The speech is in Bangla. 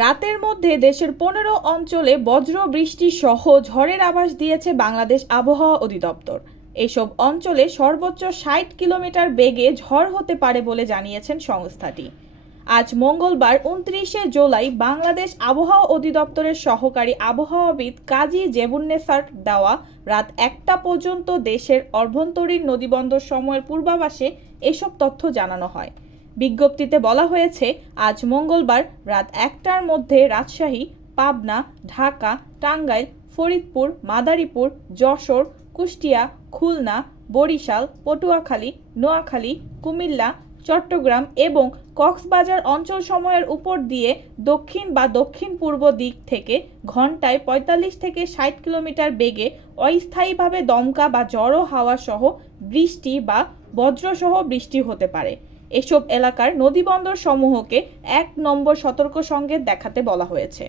রাতের মধ্যে দেশের পনেরো অঞ্চলে বজ্র বৃষ্টি সহ ঝড়ের আভাস দিয়েছে বাংলাদেশ আবহাওয়া অধিদপ্তর। এসব অঞ্চলে সর্বোচ্চ ষাট কিলোমিটার বেগে ঝড় হতে পারে বলে জানিয়েছেন সংস্থাটি। আজ মঙ্গলবার উনত্রিশে জুলাই বাংলাদেশ আবহাওয়া অধিদপ্তরের সহকারী আবহাওয়াবিদ কাজী জেবুন্নেসার দেওয়া রাত একটা পর্যন্ত দেশের অভ্যন্তরীণ নদীবন্দর সময়ের পূর্বাভাসে এসব তথ্য জানানো হয়। বিজ্ঞপ্তিতে বলা হয়েছে, আজ মঙ্গলবার রাত একটার মধ্যে রাজশাহী, পাবনা, ঢাকা, টাঙ্গাইল, ফরিদপুর, মাদারীপুর, যশোর, কুষ্টিয়া, খুলনা, বরিশাল, পটুয়াখালী, নোয়াখালী, কুমিল্লা, চট্টগ্রাম এবং কক্সবাজার অঞ্চল সময়ের উপর দিয়ে দক্ষিণ বা দক্ষিণ পূর্ব দিক থেকে ঘন্টায় পঁয়তাল্লিশ থেকে ষাট কিলোমিটার বেগে অস্থায়ীভাবে দমকা বা জড়ো হাওয়া সহ বৃষ্টি বা বজ্রসহ বৃষ্টি হতে পারে। এসব এলাকার নদীবন্দর সমূহকে এক নম্বর সতর্ক সংকেত দেখাতে বলা হয়েছে।